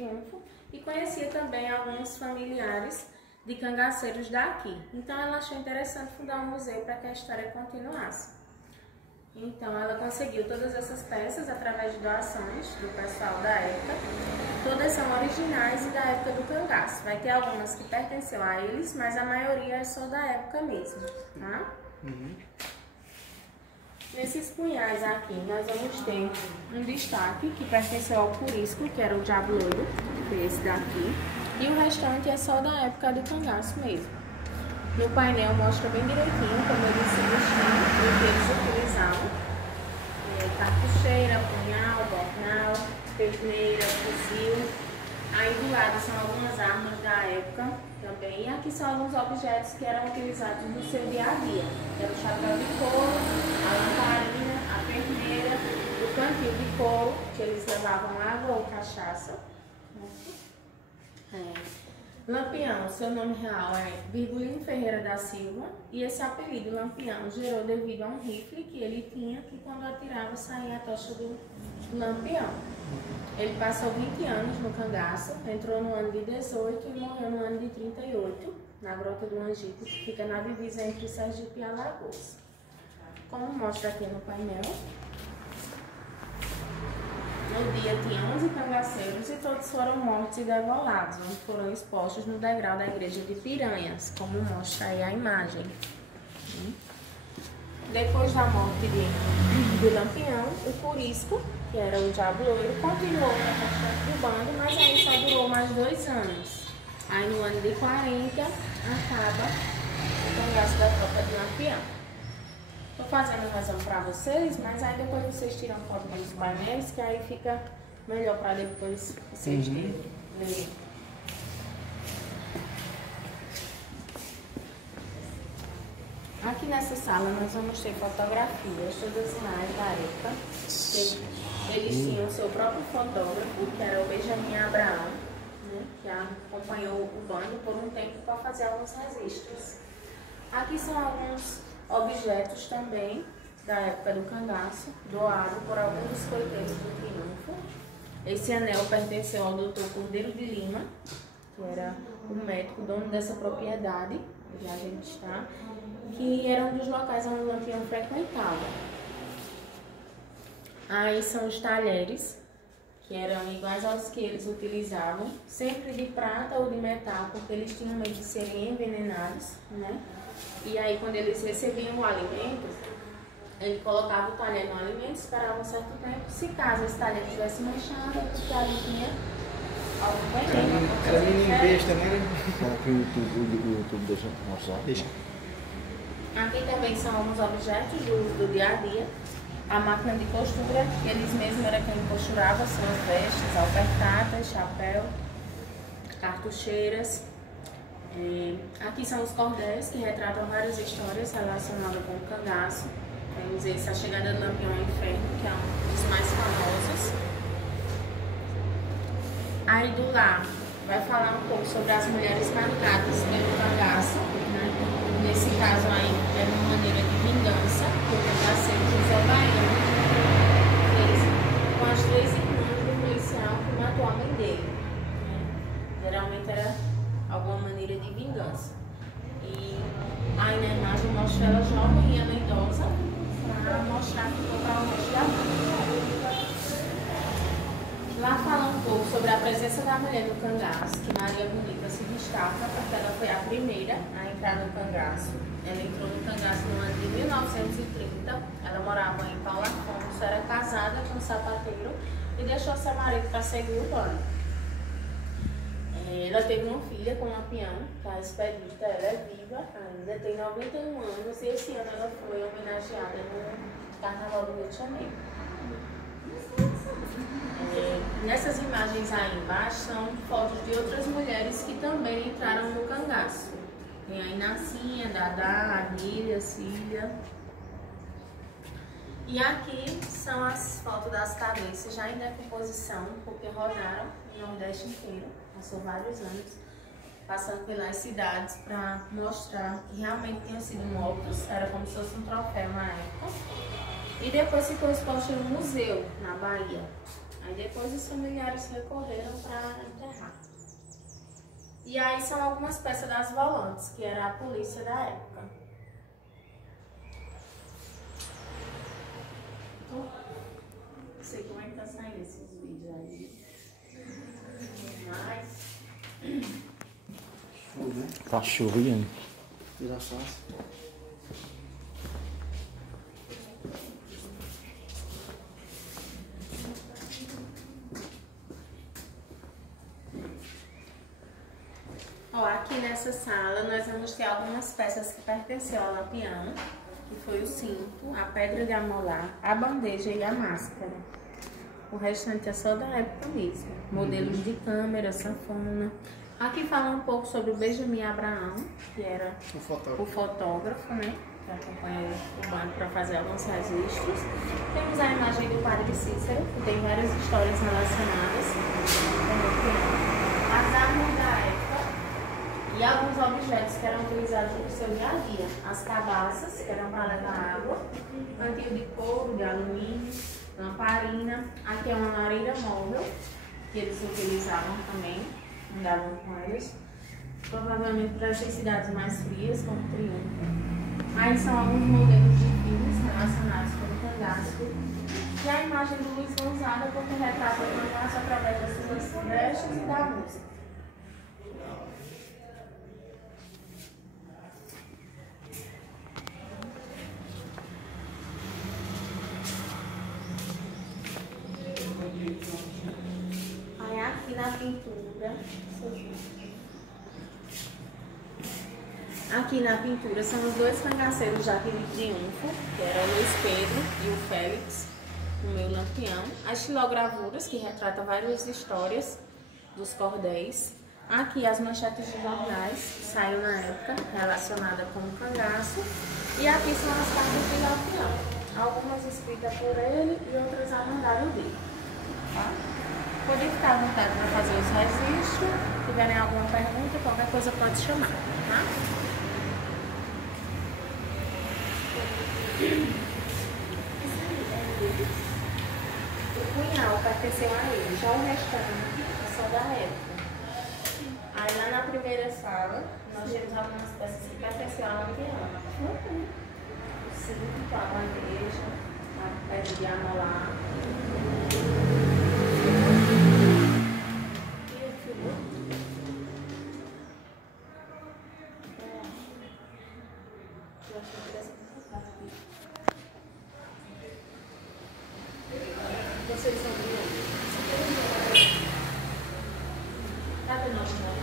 Triunfo e conhecia também alguns familiares de cangaceiros daqui. Então ela achou interessante fundar um museu para que a história continuasse. Então ela conseguiu todas essas peças através de doações do pessoal da época. Todas são originais e da época do cangaço. Vai ter algumas que pertenceu a eles, mas a maioria é só da época mesmo, tá? Nesses punhais aqui, nós vamos ter um destaque que pertenceu ao Curisco, que era o Diabo Loiro, que é esse daqui. E o restante é só da época do cangaço mesmo. No painel mostra bem direitinho como eles se vestiam e o que eles utilizavam. Cartucheira, punhal, bornal, perneira, fuzil. Aí do lado são algumas armas da época também. E aqui são alguns objetos que eram utilizados no seu dia a dia. Era o chapéu de couro, a lamparina, a perneira, o cantil de couro, que eles levavam água ou cachaça. Lampião, seu nome real é Virgulino Ferreira da Silva, e esse apelido Lampião gerou devido a um rifle que ele tinha, que quando atirava saía a tocha do Lampião. Ele passou 20 anos no cangaço, entrou no ano de 18 e morreu no ano de 38, na Grota do Angico, que fica na divisa entre Sergipe e Alagoas. Como mostra aqui no painel, no dia tinha 11 cangaceiros e todos foram mortos e degolados, onde foram expostos no degrau da igreja de Piranhas, como mostra aí a imagem. Depois da morte do Lampião, o Curisco, que era o Diabo Loiro, continuou na restante do bando, mas aí só durou mais 2 anos. Aí no ano de 40 acaba o cangaço da tropa de Lampião. Estou fazendo um resumo para vocês, mas aí depois vocês tiram foto dos painéis, que aí fica melhor para depois vocês lerem. Aqui nessa sala nós vamos ter fotografias, todas imagens da época. Eles tinham o seu próprio fotógrafo, que era o Benjamin Abraão, né, que acompanhou o bando por um tempo para fazer alguns registros. Aqui são alguns objetos também da época do cangaço, doado por alguns dos coiteiros do Triunfo. Esse anel pertenceu ao Dr. Cordeiro de Lima, que era o médico dono dessa propriedade, onde a gente está, que era um dos locais onde o Lampião frequentava. Aí são os talheres, que eram iguais aos que eles utilizavam, sempre de prata ou de metal, porque eles tinham medo de serem envenenados, né? E aí, quando eles recebiam o alimento, ele colocava o talher no alimento, esperava um certo tempo. Se caso esse talher tivesse manchado, porque ali tinha algum veneno. Era menino besta, né? Será que o YouTube deixa mostrar? Deixa. Aqui também são alguns objetos do dia a dia. A máquina de costura, que eles mesmos eram quem costurava suas vestes, alpercatas, chapéu, cartucheiras. Aqui são os cordéis, que retratam várias histórias relacionadas com o cangaço. Temos esse, a chegada do Lampião ao Inferno, que é um dos mais famosos. Aí do lado vai falar um pouco sobre as mulheres marcadas pelo cangaço, né? Nesse caso aí era uma maneira de vingança, que o cangaceiro José Baiano fez com as 3 irmãs do policial que matou a mãe dele, né? Geralmente era alguma maneira de vingança. E aí na imagem mostra ela jovem e ela idosa, para mostrar que foi para o rosto da mãe. Lá fala um pouco sobre a presença da mulher no cangaço, que Maria Bonita se destaca porque ela foi a primeira a entrar no cangaço. Ela entrou no cangaço no ano de 1930, ela morava em Paulo Afonso, era casada com um sapateiro e deixou seu marido para seguir o bando. Ela teve uma filha com Lampião, que é a Expedita, ela é viva ainda, tem 91 anos e esse ano ela foi homenageada no Carnaval do Rio de Janeiro. Nessas imagens aí embaixo são fotos de outras mulheres que também entraram no cangaço. Tem a Inacinha, Dadá, Aguilha, Cília. E aqui são as fotos das cabeças já em decomposição, porque rodaram o Nordeste inteiro, passou vários anos, passando pelas cidades para mostrar que realmente tinham sido mortos, era como se fosse um troféu na época. E depois ficou exposto no museu, na Bahia. Aí depois os familiares recorreram para E aí são algumas peças das volantes, que era a polícia da época. Não sei como é que tá saindo esses vídeos aí. Mas... Tá chovendo. Tira a salsa. Ó, aqui nessa sala nós vamos ter algumas peças que pertenciam ao Lampião, que foi o cinto, a pedra de amolar, a bandeja e a máscara. O restante é só da época mesmo. Modelos de câmera, sanfona. Aqui fala um pouco sobre o Benjamin Abraham, que era o fotógrafo, né? Que acompanha o banco para fazer alguns registros. Temos a imagem do padre Cícero, que tem várias histórias relacionadas com o Lampião. As armas da época e alguns objetos que eram utilizados no seu dia a dia. As cabaças, que eram para levar água, cantil de couro, de alumínio, lamparina. Aqui é uma lareira móvel, que eles utilizavam também, andavam com eles. Provavelmente para as cidades mais frias, como Triunfo. Aí são alguns modelos de filmes relacionados com o cangaço. E a imagem do Luiz Gonzaga, porque retrata o cangaço através das suas vestes e da música. Aí aqui na pintura, são os dois cangaceiros já aqui de Triunfo, que era o Luiz Pedro e o Félix, o meu Lampião. As xilogravuras, que retratam várias histórias dos cordéis. Aqui as manchetes de jornais, que saíram na época, relacionadas com o cangaço. E aqui são as cartas de Lampião. Algumas escritas por ele e outras a mandado dele. Tá? Pode ficar à vontade para fazer os registros. Se tiverem alguma pergunta, qualquer coisa pode chamar. Tá? O punhal pertenceu a ele, já o restante é só da época. Aí lá na primeira sala, nós temos algumas peças que pertenciam ao Lampião. O cinto, a bandeja, a pedra de amolar. Vocês são de onde? Tá vendo?